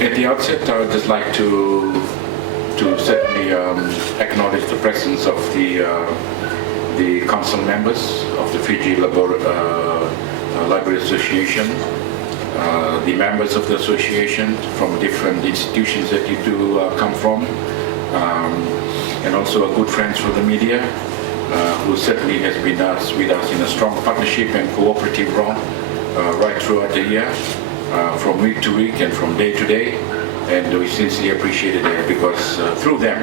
At the outset, I would just like to certainly acknowledge the presence of the council members of the Fiji Library Association, the members of the association from different institutions that you do come from, and also our good friends from the media, who certainly has been with us in a strong partnership and cooperative role right throughout the year, from week to week and from day to day. And we sincerely appreciate it because through them,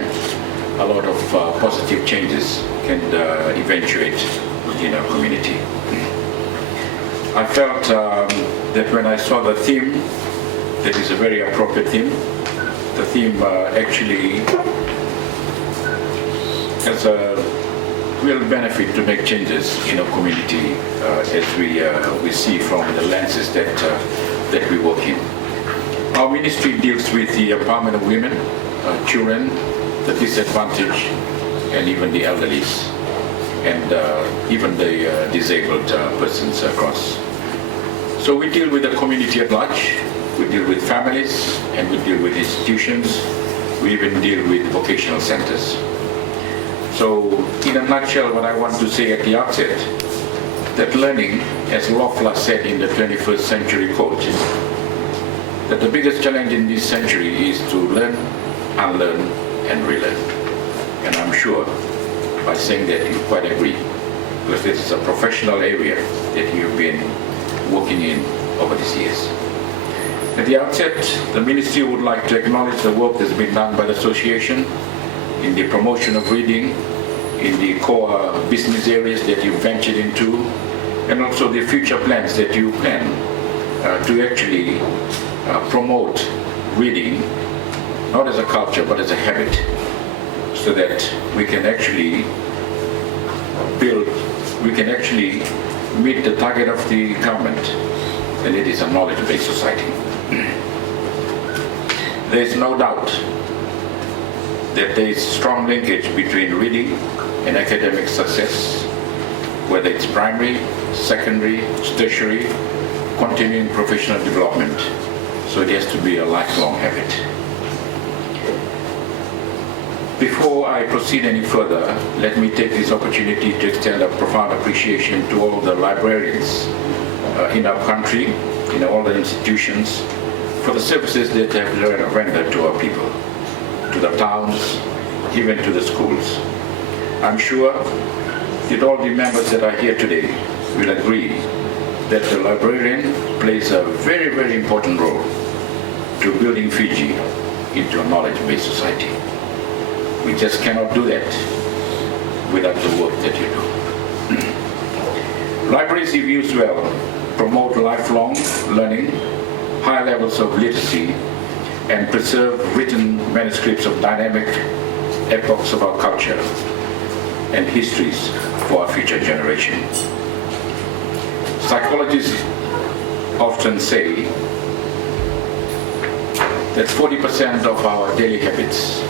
a lot of positive changes can eventuate within our community. I felt that when I saw the theme, that is a very appropriate theme. The theme actually has a real benefit to make changes in our community as we see from the lenses that we work in. Our ministry deals with the empowerment of women, children, the disadvantaged, and even the elderly, and even the disabled persons across. So we deal with the community at large, we deal with families, and we deal with institutions, we even deal with vocational centers. So in a nutshell, what I want to say at the outset, that learning, as Loeffler said in the 21st century quote, that the biggest challenge in this century is to learn, unlearn, and relearn. And I'm sure by saying that you quite agree, because this is a professional area that you've been working in over these years. At the outset, the ministry would like to acknowledge the work that's been done by the association in the promotion of reading, in the core business areas that you ventured into, and also the future plans that you plan to actually promote reading, not as a culture, but as a habit, so that we can actually meet the target of the government, and it is a knowledge-based society. There is no doubt that there is strong linkage between reading and academic success, whether it's primary, secondary, tertiary, continuing professional development. So it has to be a lifelong habit. Before I proceed any further, let me take this opportunity to extend a profound appreciation to all the librarians in our country, in all the institutions, for the services that they have rendered to our people, to the towns, even to the schools. I'm sure that all the members that are here today will agree that the librarian plays a very, very important role to building Fiji into a knowledge-based society. We just cannot do that without the work that you do. Libraries, if used well, promote lifelong learning, high levels of literacy, and preserve written manuscripts of dynamic epochs of our culture and histories for our future generation. Psychologists often say that 40% of our daily habits,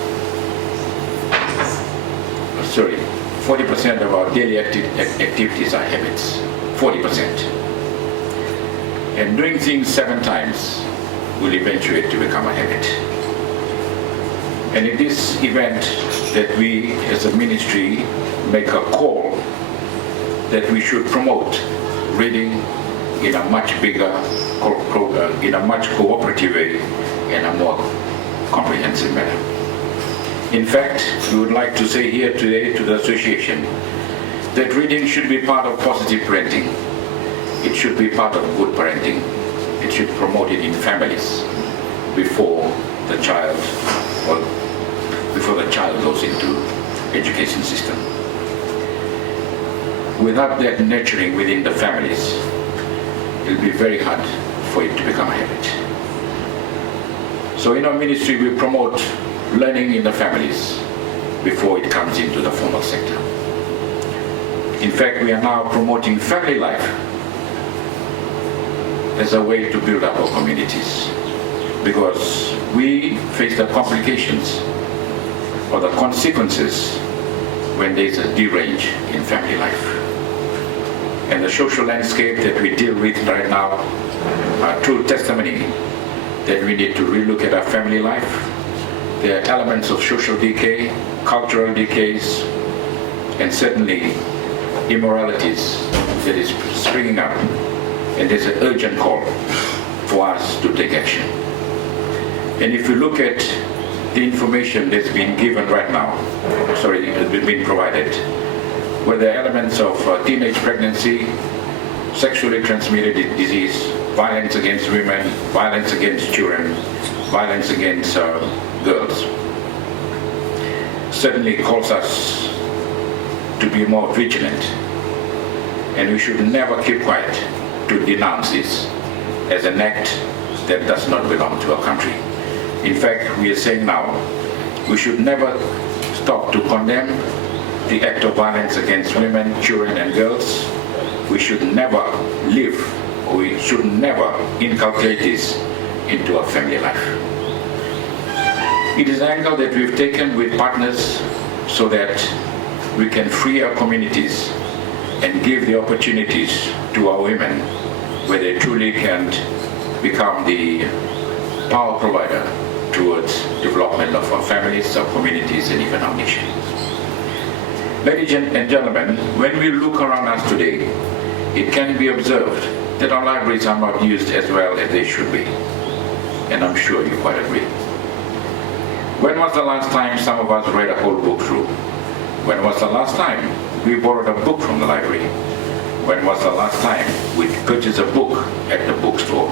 40% of our daily activities are habits, 40%. And doing things 7 times will eventuate to become a habit. And in this event that we as a ministry make a call that we should promote reading in a much bigger, in a much cooperative way and a more comprehensive manner. In fact, we would like to say here today to the association that reading should be part of positive parenting. It should be part of good parenting. It should promote it in families before the child goes into education system. Without that nurturing within the families, it will be very hard for it to become a habit. So in our ministry, we promote learning in the families before it comes into the formal sector. In fact, we are now promoting family life as a way to build up our communities, because we face the complications or the consequences when there is a derange in family life. And the social landscape that we deal with right now are true testimony that we need to relook at our family life. There are elements of social decay, cultural decays, and certainly immoralities that is springing up, and there's an urgent call for us to take action. And if you look at the information that's been given right now, has been provided, where there are elements of teenage pregnancy, sexually transmitted disease, violence against women, violence against children, violence against girls, certainly calls us to be more vigilant. And we should never keep quiet to denounce this as an act that does not belong to our country. In fact, we are saying now, we should never stop to condemn the act of violence against women, children, and girls. We should never we should never inculcate this into our family life. It is an angle that we've taken with partners so that we can free our communities and give the opportunities to our women where they truly can become the power provider towards development of our families, our communities, and even our nation. Ladies and gentlemen, when we look around us today, it can be observed that our libraries are not used as well as they should be. And I'm sure you quite agree. When was the last time some of us read a whole book through? When was the last time we borrowed a book from the library? When was the last time we purchased a book at the bookstore?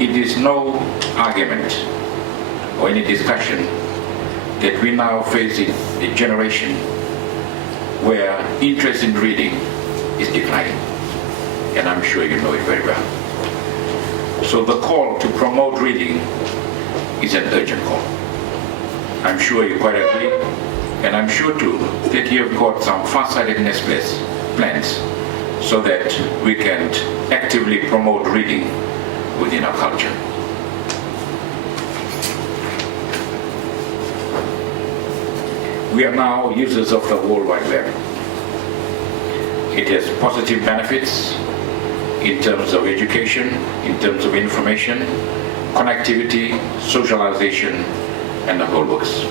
It is no argument or any discussion that we now face a generation where interest in reading is declining. And I'm sure you know it very well. So the call to promote reading is an urgent call. I'm sure you quite agree, and I'm sure too that you have got some far-sightedness plans so that we can actively promote reading within our culture. We are now users of the World Wide Web. It has positive benefits in terms of education, in terms of information, connectivity, socialization, and the whole works.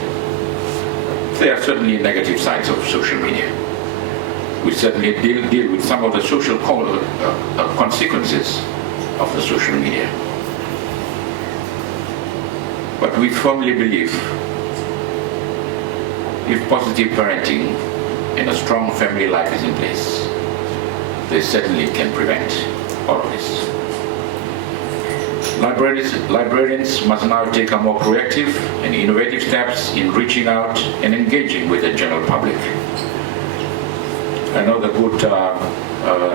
There are certainly negative sides of social media. We certainly deal with some of the social consequences of the social media. But we firmly believe if positive parenting and a strong family life is in place, they certainly can prevent all of this. Librarians must now take a more proactive and innovative steps in reaching out and engaging with the general public. I know the good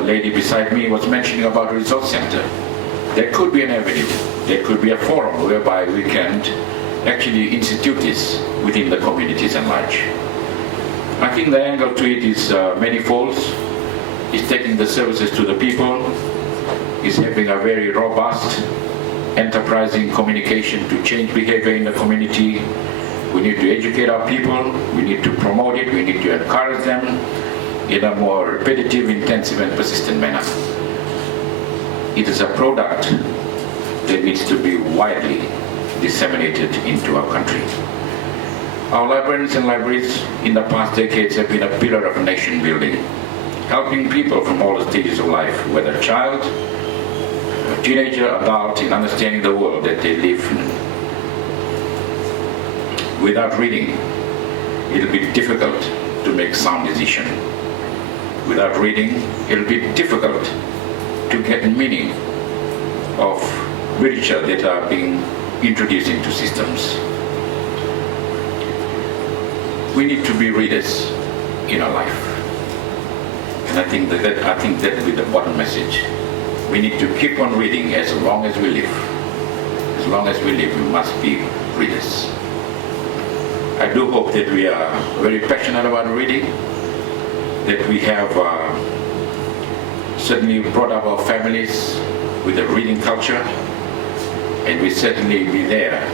lady beside me was mentioning about a resource center. There could be an avenue, there could be a forum whereby we can actually institute this within the communities at large. I think the angle to it is manifold. It's taking the services to the people, is having a very robust, enterprising communication to change behavior in the community. We need to educate our people, we need to promote it, we need to encourage them in a more repetitive, intensive, and persistent manner. It is a product that needs to be widely disseminated into our country. Our librarians and libraries in the past decades have been a pillar of nation building, helping people from all the stages of life, whether a child, a teenager, adult, in understanding the world that they live in. Without reading, it'll be difficult to make sound decisions. Without reading, it'll be difficult to get the meaning of literature that are being introduced into systems. We need to be readers in our life. And I think that will be the bottom message. We need to keep on reading as long as we live. As long as we live, we must be readers. I do hope that we are very passionate about reading, that we have certainly brought up our families with a reading culture, and we certainly be there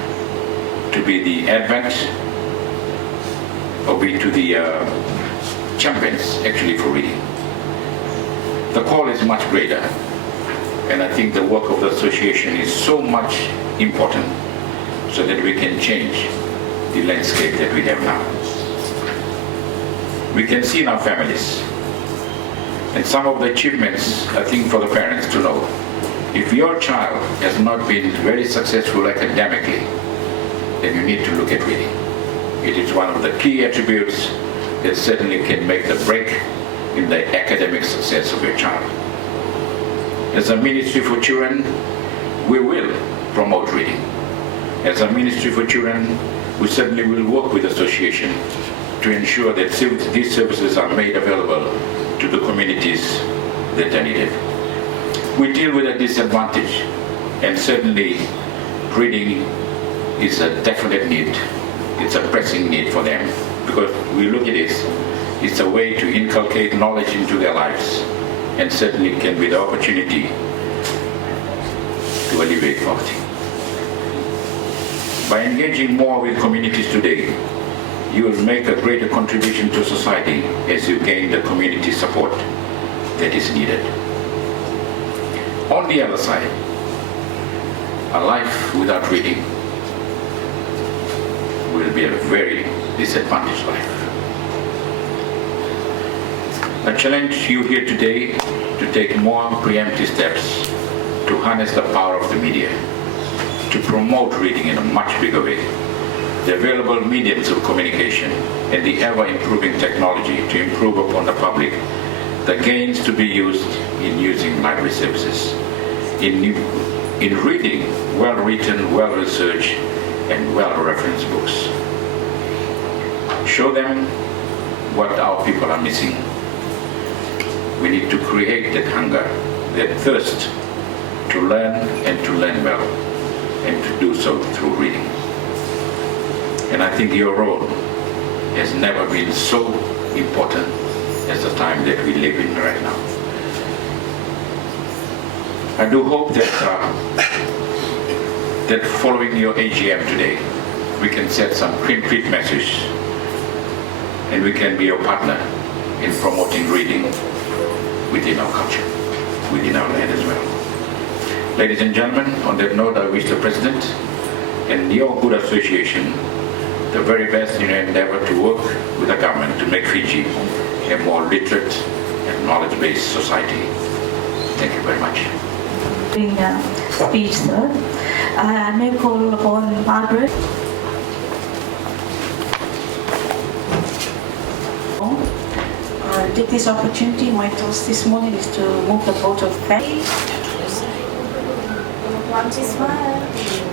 to be the advent or be to the champions actually for reading. The call is much greater And I think the work of the association is so much important so that we can change the landscape that we have now. We can see in our families, and some of the achievements, I think, for the parents to know. If your child has not been very successful academically, then you need to look at reading. It is one of the key attributes that certainly can make the break in the academic success of your child. As a Ministry for Children, we will promote reading. As a Ministry for Children, we certainly will work with the association to ensure that these services are made available to the communities that are needed. We deal with a disadvantage, and certainly reading is a definite need. It's a pressing need for them, because we look at this, it's a way to inculcate knowledge into their lives, and certainly can be the opportunity to alleviate poverty. By engaging more with communities today, you will make a greater contribution to society as you gain the community support that is needed. On the other side, a life without reading will be a very disadvantaged life. I challenge you here today to take more preemptive steps to harness the power of the media, to promote reading in a much bigger way, the available mediums of communication, and the ever-improving technology to improve upon the public the gains to be used in using library services, in reading well-written, well-researched, and well-referenced books. Show them what our people are missing. We need to create that hunger, that thirst to learn and to learn well, and to do so through reading. And I think your role has never been so important as the time that we live in right now. I do hope that following your AGM today, we can set some concrete message, and we can be your partner in promoting reading within our culture, within our land as well. Ladies and gentlemen, on that note, I wish the President and your good association the very best in your endeavor to work with the government to make Fiji a more literate and knowledge-based society. Thank you very much. During speech, sir, I may call upon Margaret. Take this opportunity. My toast this morning is to move the vote of thanks. Want to smile?